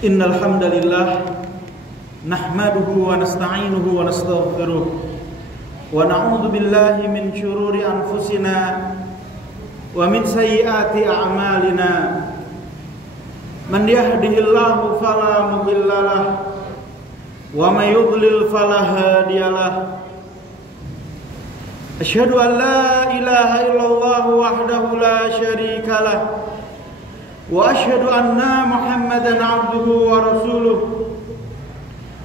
Innal hamdalillah nahmaduhu wa nasta'inuhu wa nastaghfiruh wa na'udzu billahi min shururi anfusina wa min sayyiati a'malina. Man yahdihillahu fala mudhillalah wa may yudlil fala hadiyalah. Asyhadu an la ilaha illallah wahdahu la syarikalah wa asyhadu anna Muhammadan abduhu wa rasuluh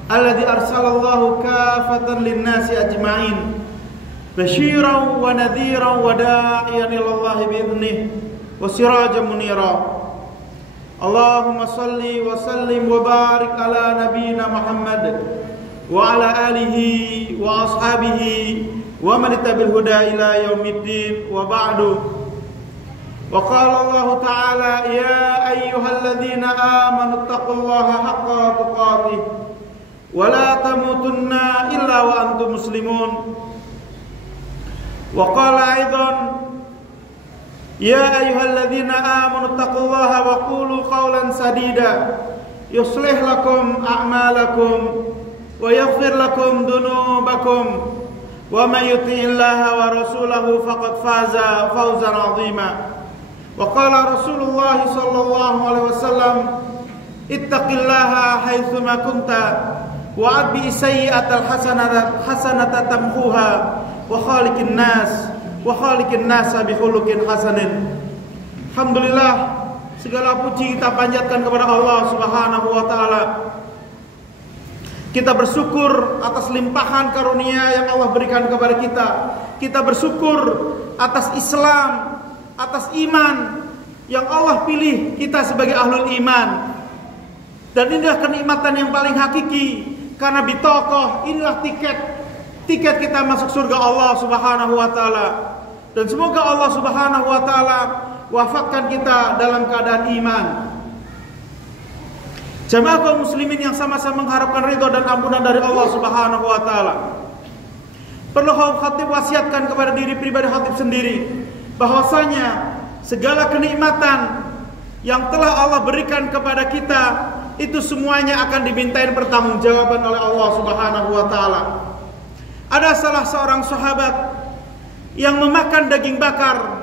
alladzi arsalallahu kafatan lin-nasi ajma'in basyiran wa nadhiran wa da'iyan ila Allah bi'idhnihi wa sirajan munira. Allahumma salli wa sallim wa barik ala nabiyyina Muhammad wa ala alihi wa ashabihi wa man ittabi'al huda ila yaumiddin wa ba'du. Wa qala Allah ta'ala ya ayyuhalladzina amanu taqullaha haqqa tuqatih wa la tamutunna illa wa antum muslimun. Wa qala aidan ya ayyuhalladzina amanu taqullaha wa qulu qawlan sadida yuslih lakum a'malakum wa yaghfir lakum dhunubakum wa may yuti'illaha wa rasulahu faqad faza fawzan 'azima. Wa qala Rasulullah sallallahu alaihi wasallam ittaqillaha haitsu ma kunta wa adbi sayyi'atal hasanata tamhuha wa khaliqin nas bi khuluqin hasanin. Alhamdulillah, segala puji kita panjatkan kepada Allah Subhanahu wa taala. Kita bersyukur atas limpahan karunia yang Allah berikan kepada kita. Kita bersyukur atas Islam, atas iman yang Allah pilih kita sebagai ahlul iman. Dan inilah kenikmatan yang paling hakiki, karena bitokoh inilah tiket kita masuk surga Allah Subhanahu wa taala. Dan semoga Allah Subhanahu wa taala wafatkan kita dalam keadaan iman. Jamaah kaum muslimin yang sama-sama mengharapkan ridho dan ampunan dari Allah Subhanahu wa taala. Perlu khatib wasiatkan kepada diri pribadi khatib sendiri bahwasanya segala kenikmatan yang telah Allah berikan kepada kita itu semuanya akan dimintain pertanggungjawaban oleh Allah Subhanahu wa taala. Ada salah seorang sahabat yang memakan daging bakar.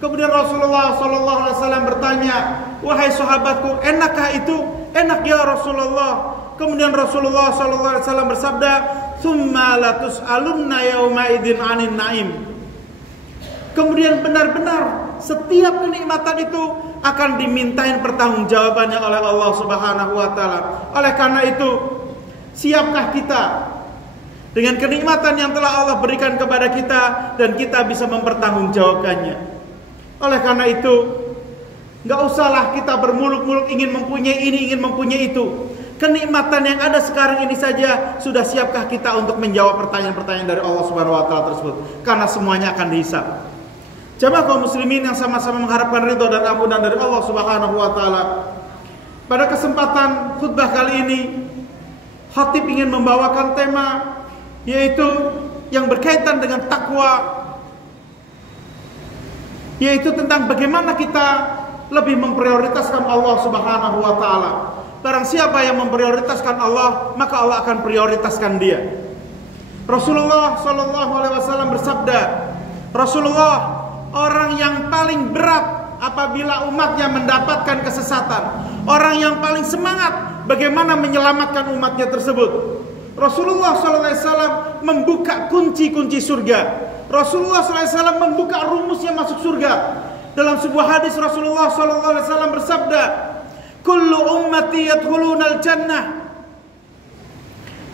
Kemudian Rasulullah sallallahu alaihi wasallam bertanya, "Wahai sahabatku, enakkah itu?" "Enak ya Rasulullah." Kemudian Rasulullah sallallahu alaihi wasallam bersabda, "Tsumma latus'alunna yauma idzin 'anin na'im." Kemudian benar-benar setiap kenikmatan itu akan dimintain pertanggungjawabannya oleh Allah Subhanahu wa taala. Oleh karena itu, siapkah kita dengan kenikmatan yang telah Allah berikan kepada kita dan kita bisa mempertanggungjawabkannya? Oleh karena itu, enggak usahlah kita bermuluk-muluk ingin mempunyai ini, ingin mempunyai itu. Kenikmatan yang ada sekarang ini saja, sudah siapkah kita untuk menjawab pertanyaan-pertanyaan dari Allah Subhanahu wa taala tersebut? Karena semuanya akan dihisab. Jamaah kaum muslimin yang sama-sama mengharapkan ridho dan ampunan dari Allah Subhanahu wa taala. Pada kesempatan khutbah kali ini, khatib ingin membawakan tema yaitu yang berkaitan dengan takwa, yaitu tentang bagaimana kita lebih memprioritaskan Allah Subhanahu wa taala. Barang siapa yang memprioritaskan Allah, maka Allah akan prioritaskan dia. Rasulullah sallallahu alaihi wasallam bersabda, Rasulullah, orang yang paling berat apabila umatnya mendapatkan kesesatan, orang yang paling semangat bagaimana menyelamatkan umatnya tersebut. Rasulullah sallallahu alaihi wasallam membuka kunci-kunci surga. Rasulullah SAW membuka rumusnya masuk surga. Dalam sebuah hadis Rasulullah SAW bersabda, "Kullu ummati yadkhulunal jannah."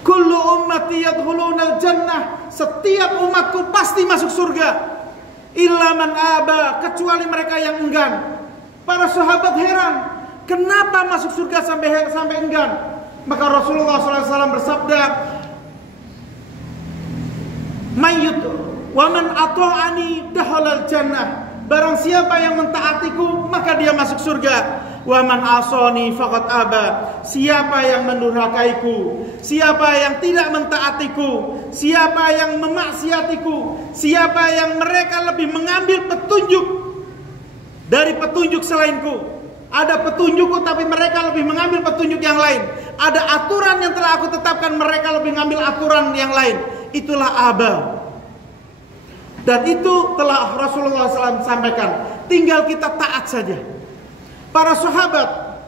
Kullu ummati yadkhulunal jannah. Setiap umatku pasti masuk surga. Illa man aba, kecuali mereka yang enggan. Para sahabat heran, kenapa masuk surga sampai enggan? Maka Rasulullah SAW bersabda, "Wa man ata'ani dakhalal jannah." Barang siapa yang mentaatiku, maka dia masuk surga. Wa man asani faqad aba. Siapa yang mendurhakaiku, siapa yang tidak mentaatiku, siapa yang memaksiatiku, siapa yang mereka lebih mengambil petunjuk dari petunjuk selainku, Ada petunjukku tapi mereka lebih mengambil petunjuk yang lain. Ada aturan yang telah aku tetapkan, mereka lebih mengambil aturan yang lain. Itulah aba. Dan itu telah Rasulullah SAW sampaikan. Tinggal kita taat saja. Para sahabat,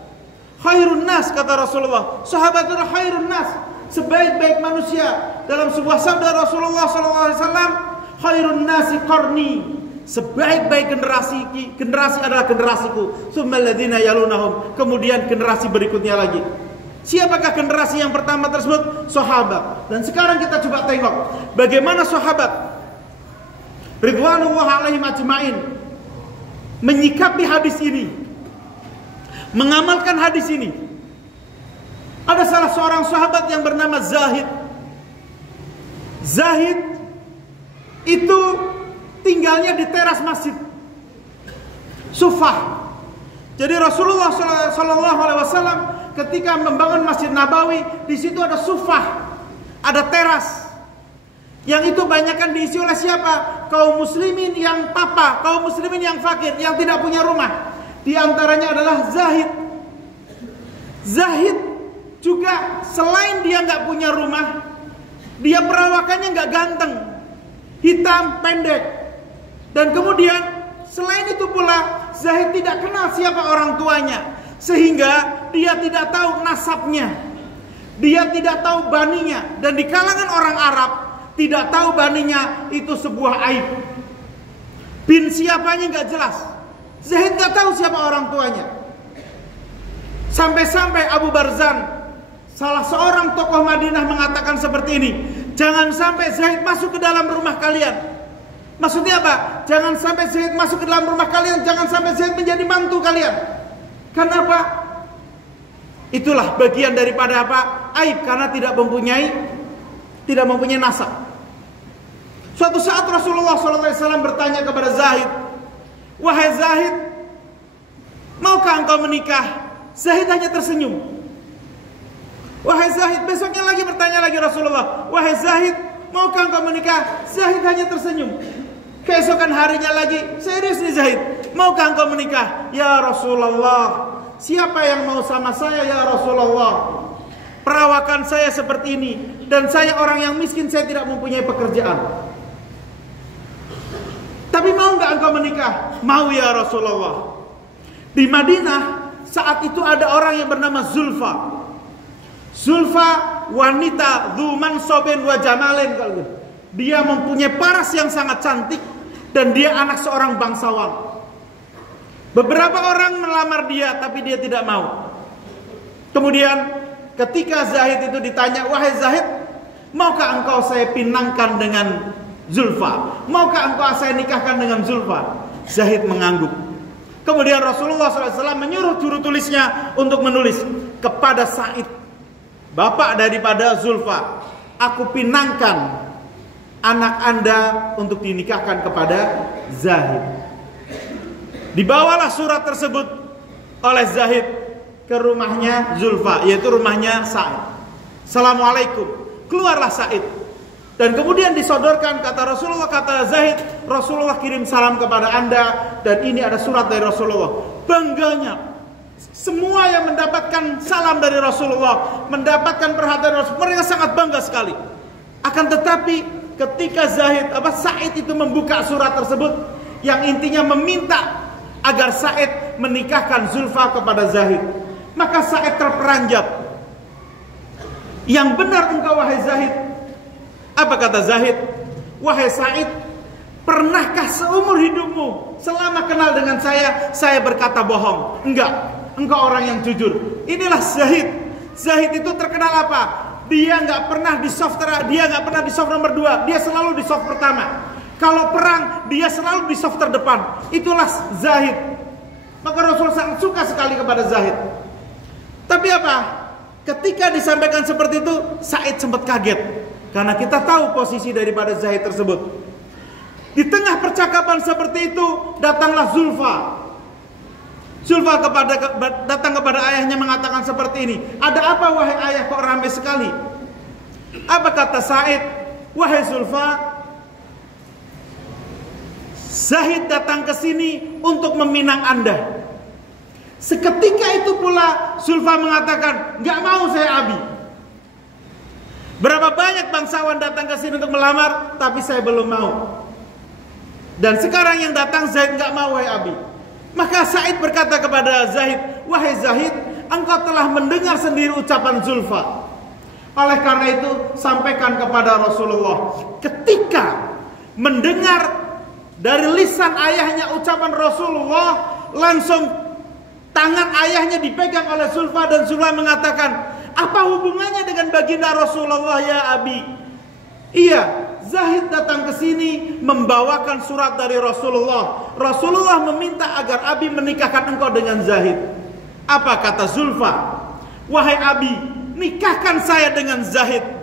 khairun nas, kata Rasulullah. Sahabat adalah khairun nas, sebaik-baik manusia. Dalam sebuah sabda Rasulullah SAW, khairun nasi qarni, sebaik-baik generasi adalah generasiku. Tsummal ladzina yalunahum, kemudian generasi berikutnya lagi. Siapakah generasi yang pertama tersebut? Sahabat. Dan sekarang kita coba tengok bagaimana sahabat ridwanullah alaihim ajmain menyikapi hadis ini, mengamalkan hadis ini. Ada salah seorang sahabat yang bernama Zahid. Zahid itu tinggalnya di teras masjid Sufah. Jadi Rasulullah SAW ketika membangun Masjid Nabawi, di situ ada Sufah, ada teras. Yang itu banyakkan diisi oleh siapa? Kaum muslimin yang papa, kaum muslimin yang fakir, yang tidak punya rumah. Di antaranya adalah Zahid. Zahid juga selain dia nggak punya rumah, dia perawakannya nggak ganteng, hitam, pendek. Dan kemudian selain itu pula Zahid tidak kenal siapa orang tuanya, sehingga dia tidak tahu nasabnya, dia tidak tahu baninya. Dan di kalangan orang Arab, tidak tahu baninya itu sebuah aib. Bin siapanya nggak jelas. Zahid nggak tahu siapa orang tuanya. Sampai-sampai Abu Barzan, salah seorang tokoh Madinah, mengatakan seperti ini, jangan sampai Zahid masuk ke dalam rumah kalian. Maksudnya apa? Jangan sampai Zahid masuk ke dalam rumah kalian, jangan sampai Zahid menjadi mantu kalian. Kenapa? Itulah bagian daripada apa? Aib, karena tidak mempunyai nasab. Suatu saat Rasulullah SAW bertanya kepada Zahid, wahai Zahid, maukah engkau menikah? Zahid hanya tersenyum. Wahai Zahid, besoknya lagi bertanya lagi Rasulullah, wahai Zahid, maukah engkau menikah? Zahid hanya tersenyum. Keesokan harinya lagi, serius nih Zahid, maukah engkau menikah? Ya Rasulullah, siapa yang mau sama saya ya Rasulullah? Perawakan saya seperti ini, dan saya orang yang miskin, saya tidak mempunyai pekerjaan. Tapi mau nggak engkau menikah? Mau ya Rasulullah. Di Madinah saat itu ada orang yang bernama Zulfa. Zulfa wanita dzu mansobin wa jamalin. Dia mempunyai paras yang sangat cantik dan dia anak seorang bangsawan. Beberapa orang melamar dia tapi dia tidak mau. Kemudian ketika Zahid itu ditanya, wahai Zahid, maukah engkau saya pinangkan dengan Zulfa? Maukah engkau saya nikahkan dengan Zulfa? Zahid mengangguk. Kemudian Rasulullah SAW menyuruh juru tulisnya untuk menulis kepada Sa'id, bapak daripada Zulfa, aku pinangkan anak anda untuk dinikahkan kepada Zahid. Dibawalah surat tersebut oleh Zahid ke rumahnya Zulfa, yaitu rumahnya Sa'id. Assalamualaikum. Keluarlah Sa'id. Dan kemudian disodorkan, kata Rasulullah, kata Zahid, Rasulullah kirim salam kepada anda, dan ini ada surat dari Rasulullah. Bangganya semua yang mendapatkan salam dari Rasulullah, mendapatkan perhatian Rasulullah, mereka sangat bangga sekali. Akan tetapi ketika Sa'id itu membuka surat tersebut, yang intinya meminta agar Sa'id menikahkan Zulfa kepada Zahid, maka Sa'id terperanjat. Yang benar engkau wahai Zahid. Apa kata Zahid? Wahai Sa'id, pernahkah seumur hidupmu selama kenal dengan saya berkata bohong? Enggak, engkau orang yang jujur. Inilah Zahid. Zahid itu terkenal apa? Dia nggak pernah di soft nomor 2, dia selalu di soft pertama. Kalau perang, dia selalu di soft terdepan. Itulah Zahid. Maka Rasulullah sangat suka sekali kepada Zahid. Tapi apa? Ketika disampaikan seperti itu, Sa'id sempat kaget. Karena kita tahu posisi daripada Zahid tersebut. Di tengah percakapan seperti itu, datanglah Zulfa. Zulfa datang kepada ayahnya mengatakan seperti ini. Ada apa wahai ayah, kok ramai sekali? Apa kata Sa'id? Wahai Zulfa, Zahid datang ke sini untuk meminang anda. Seketika itu pula Zulfa mengatakan, nggak mau saya Abi. Berapa banyak bangsawan datang ke sini untuk melamar, tapi saya belum mau. Dan sekarang yang datang Zaid nggak mau, wahai Abi. Maka Sa'id berkata kepada Zaid, wahai Zaid, engkau telah mendengar sendiri ucapan Zulfa. Oleh karena itu sampaikan kepada Rasulullah. Ketika mendengar dari lisan ayahnya ucapan Rasulullah, langsung tangan ayahnya dipegang oleh Zulfa dan Zulfa mengatakan, apa hubungannya dengan baginda Rasulullah ya Abi? Iya, Zaid datang ke sini membawakan surat dari Rasulullah. Rasulullah meminta agar Abi menikahkan engkau dengan Zaid. Apa kata Zulfa? Wahai Abi, nikahkan saya dengan Zaid.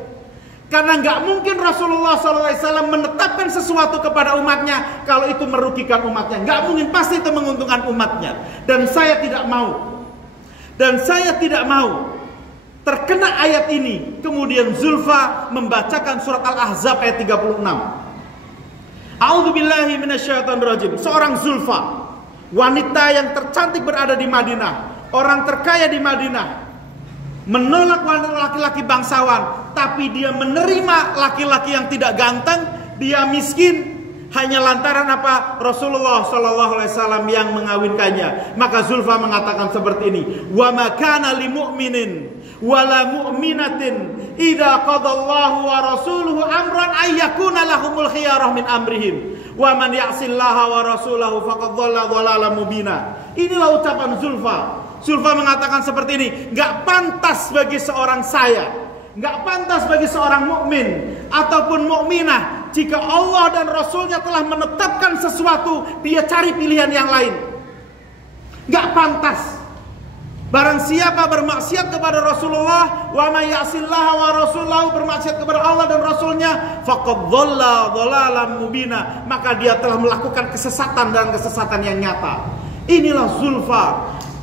Karena nggak mungkin Rasulullah SAW menetapkan sesuatu kepada umatnya kalau itu merugikan umatnya. Nggak mungkin, pasti itu menguntungkan umatnya. Dan saya tidak mau. Dan saya tidak mau terkena ayat ini. Kemudian Zulfa membacakan surat Al-Ahzab ayat 36. A'udzubillahi minasyaitonirrajim. Seorang Zulfa, wanita yang tercantik berada di Madinah, orang terkaya di Madinah, menolak laki-laki bangsawan, tapi dia menerima laki-laki yang tidak ganteng, dia miskin, hanya lantaran apa? Rasulullah SAW yang mengawinkannya. Maka Zulfa mengatakan seperti ini, wa ma kana lil mu'minin wala mu'minatin idza qadallahu wa rasuluhu amran ay yakuna lahumul khiyarah min amrihim wa man ya'sillaha wa rasulahu faqad dhalla dhalalan mubina. Inilah ucapan Zulfa. Zulfa mengatakan seperti ini, gak pantas bagi seorang saya, gak pantas bagi seorang mukmin ataupun mukminah jika Allah dan Rasulnya telah menetapkan sesuatu, dia cari pilihan yang lain. Gak pantas. Barang siapa bermaksiat kepada Rasulullah, wa may ya'sillaha wa rasulahu, bermaksiat kepada Allah dan Rasulnya, faqad dhalla dhalalan mubina, maka dia telah melakukan kesesatan dan kesesatan yang nyata. Inilah Zulfa.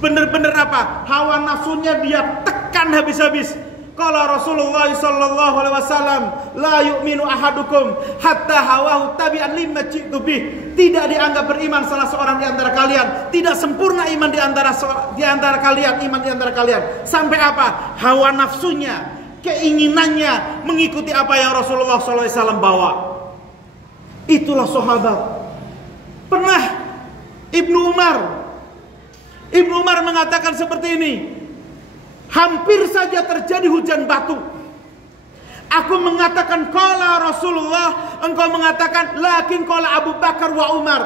Benar-benar apa? Hawa nafsunya dia tekan habis-habis. Qala Rasulullah sallallahu alaihi wasallam, la yu'minu ahadukum hatta hawahu tabi'an limma ji'tu bih. Tidak dianggap beriman salah seorang di antara kalian, tidak sempurna iman di antara kalian, iman di antara kalian. Sampai apa? Hawa nafsunya, keinginannya mengikuti apa yang Rasulullah sallallahu alaihi wasallam bawa. Itulah sahabat. Pernah Ibnu Umar mengatakan seperti ini, hampir saja terjadi hujan batu. Aku mengatakan qala Rasulullah, engkau mengatakan lakin qala Abu Bakar wa Umar.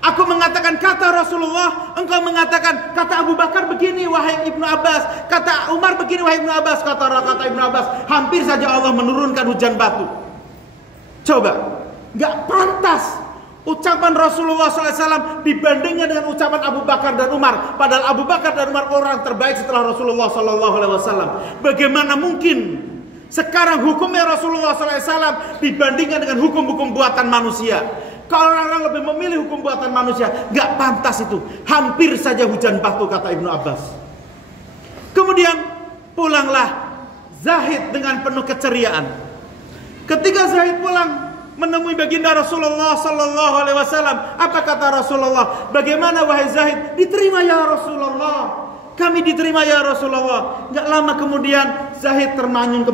Aku mengatakan kata Rasulullah, engkau mengatakan kata Abu Bakar begini wahai Ibnu Abbas, kata Umar begini wahai Ibnu Abbas. Kata Ibnu Abbas, hampir saja Allah menurunkan hujan batu. Coba, gak pantas ucapan Rasulullah SAW dibandingkan dengan ucapan Abu Bakar dan Umar. Padahal Abu Bakar dan Umar orang terbaik setelah Rasulullah SAW. Bagaimana mungkin sekarang hukumnya Rasulullah SAW dibandingkan dengan hukum-hukum buatan manusia? Kalau orang lebih memilih hukum buatan manusia, gak pantas itu. Hampir saja hujan batu, kata Ibnu Abbas. Kemudian pulanglah Zaid dengan penuh keceriaan. Ketika Zaid pulang menemui baginda Rasulullah sallallahu alaihi wasallam, apa kata Rasulullah? Bagaimana wahai Zaid? Diterima ya Rasulullah. Kami diterima ya Rasulullah. Enggak lama kemudian Zaid termenung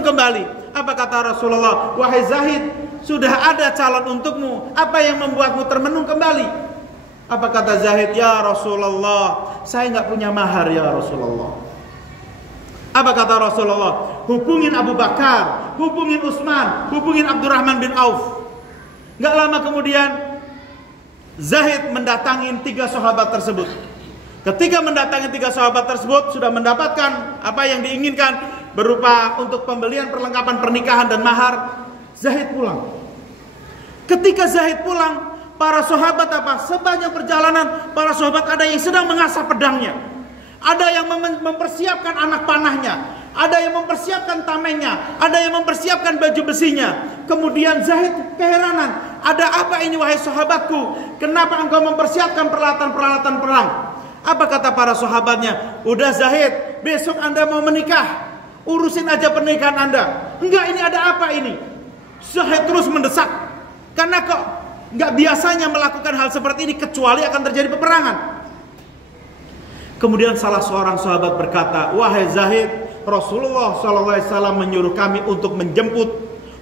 kembali. Apa kata Rasulullah? Wahai Zaid, sudah ada calon untukmu. Apa yang membuatmu termenung kembali? Apa kata Zaid? Ya Rasulullah, saya enggak punya mahar ya Rasulullah. Apa kata Rasulullah? Hubungin Abu Bakar, hubungin Utsman, hubungin Abdurrahman bin Auf. Gak lama kemudian Zaid mendatangi 3 sahabat tersebut. Ketika mendatangi 3 sahabat tersebut, sudah mendapatkan apa yang diinginkan berupa untuk pembelian perlengkapan pernikahan dan mahar. Zaid pulang. Ketika Zaid pulang, para sahabat sepanjang perjalanan, para sahabat ada yang sedang mengasah pedangnya, ada yang mempersiapkan anak panahnya, ada yang mempersiapkan tamengnya, ada yang mempersiapkan baju besinya. Kemudian Zaid keheranan, ada apa ini wahai sahabatku? Kenapa engkau mempersiapkan peralatan-peralatan perang? Apa kata para sahabatnya? Udah Zaid, besok anda mau menikah, urusin aja pernikahan anda. Enggak, ini ada apa ini? Zaid terus mendesak, karena kok nggak biasanya melakukan hal seperti ini kecuali akan terjadi peperangan. Kemudian salah seorang sahabat berkata, "Wahai Zahid, Rasulullah SAW menyuruh kami untuk menjemput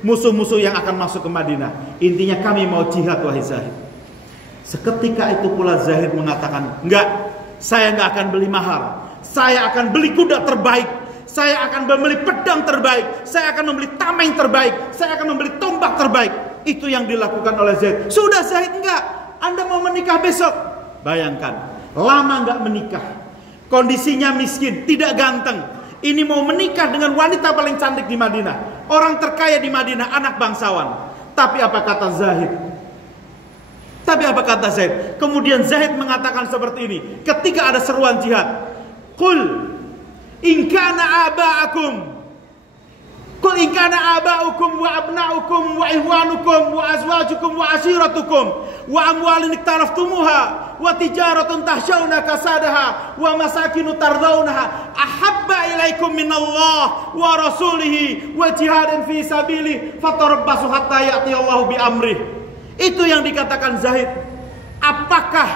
musuh-musuh yang akan masuk ke Madinah. Intinya kami mau jihad, wahai Zahid." Seketika itu pula Zahid mengatakan, "Enggak, saya enggak akan beli mahar. Saya akan beli kuda terbaik. Saya akan membeli pedang terbaik. Saya akan membeli tameng terbaik. Saya akan membeli tombak terbaik." Itu yang dilakukan oleh Zaid. "Sudah Zaid, enggak. Anda mau menikah besok." Bayangkan, lama enggak menikah. Kondisinya miskin, tidak ganteng. Ini mau menikah dengan wanita paling cantik di Madinah, orang terkaya di Madinah, anak bangsawan. Tapi apa kata Zaid? Kemudian Zaid mengatakan seperti ini ketika ada seruan jihad. Qul in kana aba'ukum wa abna'ukum wa ihwanukum wa azwajukum wa ashiratukum wa amwalin iktaraftumuha wa tijaratun tahshawna kasadaha wa masakinu tardawnaha ahabba ilaikum minallah wa rasulihi wa jihadin fi sabili fatarabbasu hatta ya'ti Allahu bi amrih." Itu yang dikatakan Zaid. Apakah,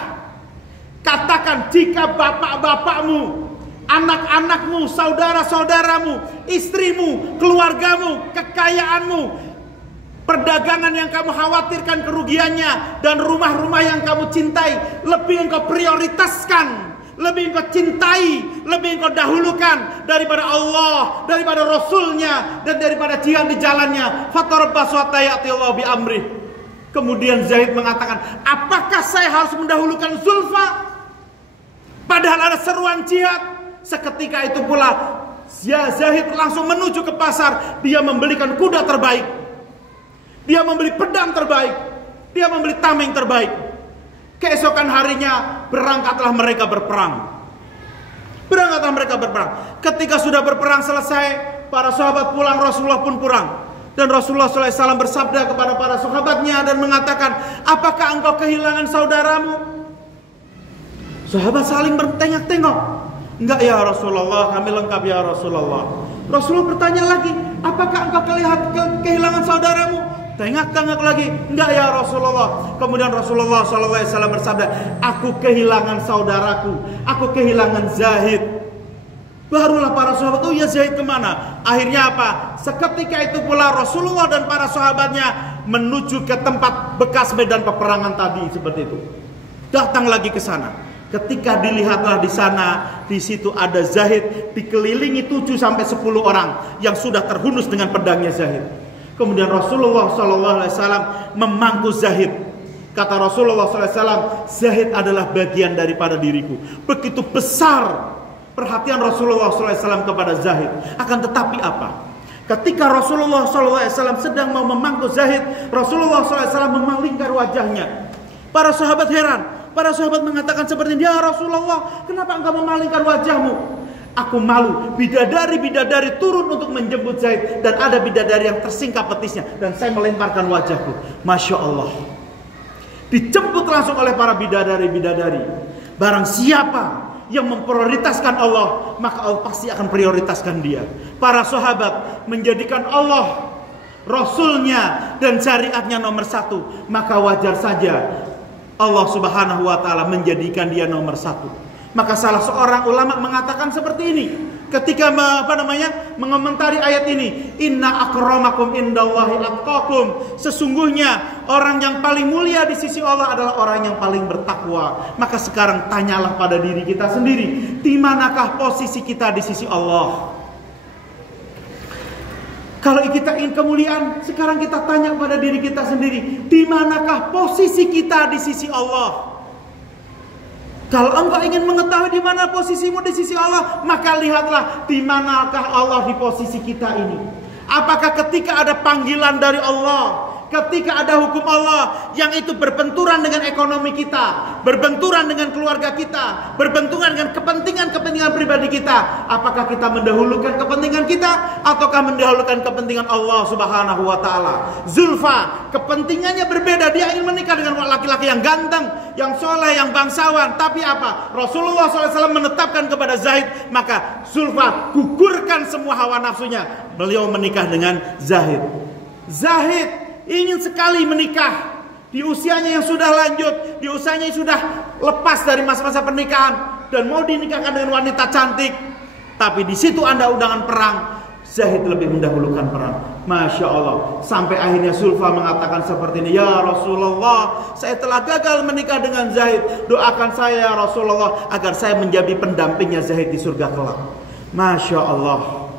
katakan, jika bapak-bapakmu, anak-anakmu, saudara-saudaramu, istrimu, keluargamu, kekayaanmu, perdagangan yang kamu khawatirkan kerugiannya, dan rumah-rumah yang kamu cintai, lebih engkau prioritaskan, lebih engkau cintai, lebih engkau dahulukan daripada Allah, daripada Rasulnya, dan daripada jihad di jalannya, fatarabbasu hatta ya'ti Allahu bi amrih. Kemudian Zaid mengatakan, apakah saya harus mendahulukan Zulfa? Padahal ada seruan jihad. Seketika itu pula Zaid langsung menuju ke pasar. Dia membelikan kuda terbaik, dia membeli pedang terbaik, dia membeli tameng terbaik. Keesokan harinya berangkatlah mereka berperang. Ketika sudah berperang selesai, para sahabat pulang, Rasulullah pun pulang. Dan Rasulullah SAW bersabda kepada para sahabatnya dan mengatakan, "Apakah engkau kehilangan saudaramu?" Sahabat saling bertengok-tengok. "Enggak ya Rasulullah, kami lengkap ya Rasulullah." Rasulullah bertanya lagi, "Apakah engkau kehilangan saudaramu?" Tengok-tengok lagi. "Enggak ya Rasulullah." Kemudian Rasulullah SAW bersabda, "Aku kehilangan saudaraku, aku kehilangan Zaid." Barulah para sahabat, "Oh ya, Zaid kemana?" Akhirnya apa? Seketika itu pula Rasulullah dan para sahabatnya menuju ke tempat bekas medan peperangan tadi seperti itu. Datang lagi ke sana. Ketika dilihatlah di sana, di situ ada Zaid dikelilingi 7 sampai 10 orang yang sudah terhunus dengan pedangnya Zaid. Kemudian Rasulullah SAW memangku Zaid. Kata Rasulullah SAW, "Zaid adalah bagian daripada diriku." Begitu besar perhatian Rasulullah SAW kepada Zaid. Akan tetapi apa? Ketika Rasulullah SAW sedang mau memangku Zaid, Rasulullah SAW memalingkan wajahnya. Para sahabat heran. Para sahabat mengatakan seperti ini, "Ya Rasulullah, kenapa engkau memalingkan wajahmu?" "Aku malu, bidadari-bidadari turun untuk menjemput Zaid, dan ada bidadari yang tersingkap petisnya, dan saya melemparkan wajahku." Masya Allah, dijemput langsung oleh para bidadari-bidadari. Barang siapa yang memprioritaskan Allah, maka Allah pasti akan prioritaskan dia. Para sahabat menjadikan Allah, Rasulnya, dan syariatnya nomor 1, maka wajar saja Allah Subhanahu wa ta'ala menjadikan dia nomor 1. Maka salah seorang ulama mengatakan seperti ini ketika mengomentari ayat ini, "Inna akramakum indallahi atqakum." Sesungguhnya orang yang paling mulia di sisi Allah adalah orang yang paling bertakwa. Maka sekarang tanyalah pada diri kita sendiri, di manakah posisi kita di sisi Allah? Kalau kita ingin kemuliaan, sekarang kita tanya pada diri kita sendiri, di manakah posisi kita di sisi Allah? Kalau engkau ingin mengetahui di mana posisimu di sisi Allah, maka lihatlah di manakah Allah di posisi kita ini. Apakah ketika ada panggilan dari Allah, ketika ada hukum Allah yang itu berbenturan dengan ekonomi kita, berbenturan dengan keluarga kita, berbenturan dengan kepentingan-kepentingan pribadi kita, apakah kita mendahulukan kepentingan kita ataukah mendahulukan kepentingan Allah Subhanahu wa ta'ala? Zulfa, kepentingannya berbeda. Dia ingin menikah dengan laki-laki yang ganteng, yang soleh, yang bangsawan. Tapi apa? Rasulullah SAW menetapkan kepada Zaid, maka Zulfa gugurkan semua hawa nafsunya. Beliau menikah dengan Zaid. Zaid ingin sekali menikah di usianya yang sudah lanjut, di usianya yang sudah lepas dari masa-masa pernikahan. dan mau dinikahkan dengan wanita cantik, tapi di situ Anda undangan perang, Zaid lebih mendahulukan perang. Masya Allah. Sampai akhirnya Sulfa mengatakan seperti ini, ya Rasulullah, saya telah gagal menikah dengan Zaid. Doakan saya ya Rasulullah agar saya menjadi pendampingnya Zaid di surga kelak. Masya Allah.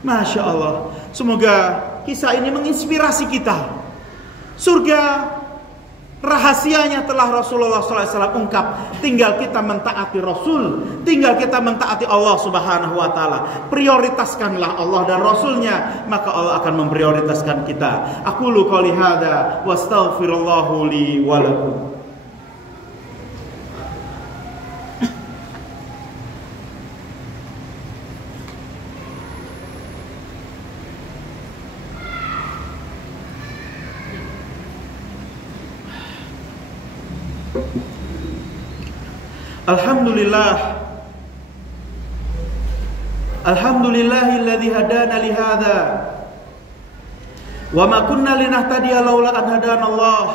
Masya Allah. Semoga kisah ini menginspirasi kita. Surga rahasianya telah Rasulullah SAW ungkap. Tinggal kita mentaati Rasul, tinggal kita mentaati Allah Subhanahu wa ta'ala. Prioritaskanlah Allah dan Rasulnya, maka Allah akan memprioritaskan kita. Aqulu qouli hadza wastaghfirullahu li wa lakum. Alhamdulillahilladzi hadana li hadza wa ma kunna linahtadiya laula an hadanallah.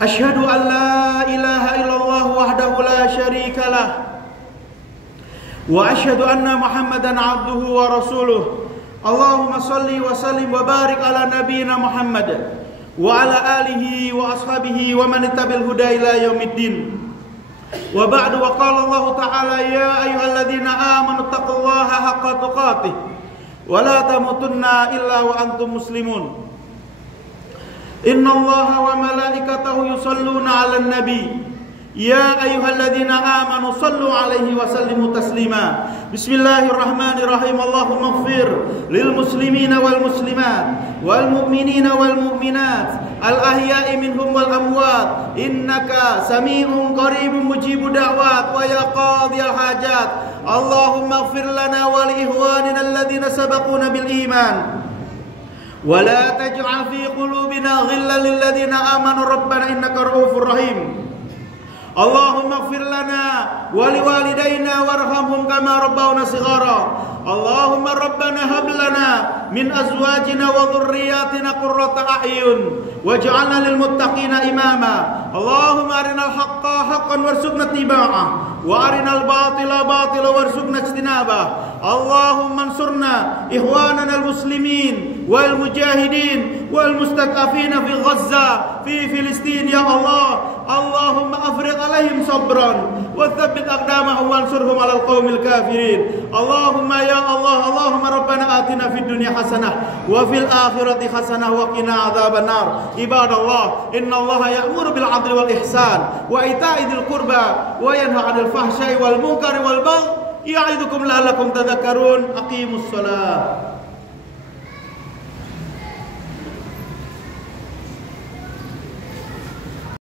Asyhadu an la ilaha illallah wahdahu la syarika lah wa asyhadu anna Muhammadan abduhu wa rasuluh. Allahumma shalli wa sallim wa barik ala nabiyyina Muhammad wa ala alihi wa ashabihi wa man ittabi'al huda ila yaumiddin. Wa ba'du, wa qala Allah ta'ala ya ayyuhalladzina amanu taqullaha haqqa tuqatih wa la tamutunna illa wa antum muslimun. Innallaha wa malaikatahu yusalluna 'alan nabi ya ayyuhalladzina amanu sallu 'alaihi wa sallimu taslima. Bismillahirrahmanirrahim. Allahumma ighfir lil muslimina wal muslimat wal mu'minina wal mu'minat al ahya'i minhum wal amwat innaka sami'un qaribun mujibud da'wat wa ya qadhiyal hajat. Allahumma ighfir lana wa li ikhwanina alladhina sabaquna bil iman wa la taj'al fi qulubina ghillan lil ladzina amanu rabbana innaka ra'ufur rahim. Allahumma ighfir lana wa liwalidayna warhamhum kama rabbawna shighara. Allahumma rabbana hab lana min azwajina wa dhurriyyatina qurrata a'yun waj'alna lil muttaqina imama. Allahumma arinal haqqa haqqan warzuqna ittiba'ah wa arinal batila batila warzuqna ijtinabah. Allahumma ansurna ikhwanana al muslimin wal mujahidin wal mustad'afina fi Gaza fi Filistin ya Allah. Allahumma afriq alaihim sabran wa thabbit aqdamahum wansurhum alal qaumil kafirin. Allahumma ya Allah, Allahumma rabbana atina fid dunya hasanah wa fil akhirati hasanah wa qina adzabannar. Ibadallah, innallaha ya'muru bil 'adli wal ihsan wa ita'i dzil qurba wa yanha 'anil fahsya'i wal munkari wal baghi ya'idukum la'allakum tadhakkarun. Aqimus shalah.